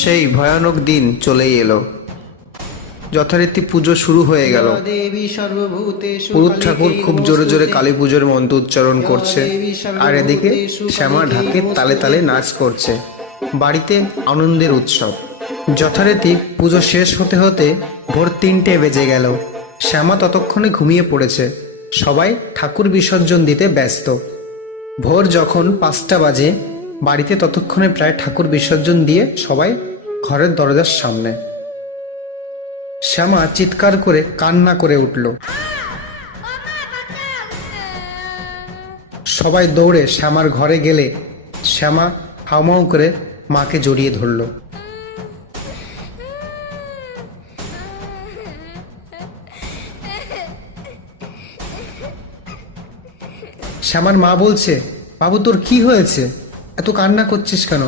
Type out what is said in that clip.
সেই ভয়ানক দিন চলেই এলো। যথারীতি পুজো শুরু হয়ে গেল। পুরুত ঠাকুর খুব জোরে জোরে কালী পুজোর মন্ত্র উচ্চারণ করছে, আর এদিকে শ্যামা ঢাকের তালে তালে নাচ করছে। বাড়িতে আনন্দের উৎসব। যথারীতি পুজো শেষ হতে হতে ভোর 3টে বেজে গেল। শ্যামা ততক্ষণে ঘুমিয়ে পড়েছে। সবাই ঠাকুর বিসর্জন দিতে ব্যস্ত। ভোর যখন 5টা বাজে, বাড়িতে ততক্ষণে প্রায় ঠাকুর বিসর্জন দিয়ে সবাই ঘরের দরজার সামনে। শ্যামা চিৎকার করে কান্না করে উঠল। সবাই দৌড়ে শ্যামার ঘরে গেলে শ্যামা হাউমাউ করে মাকে জড়িয়ে ধরল। শ্যামার মা বলছে, বাবু তোর কি হয়েছে, এত কান্না করছিস কেন?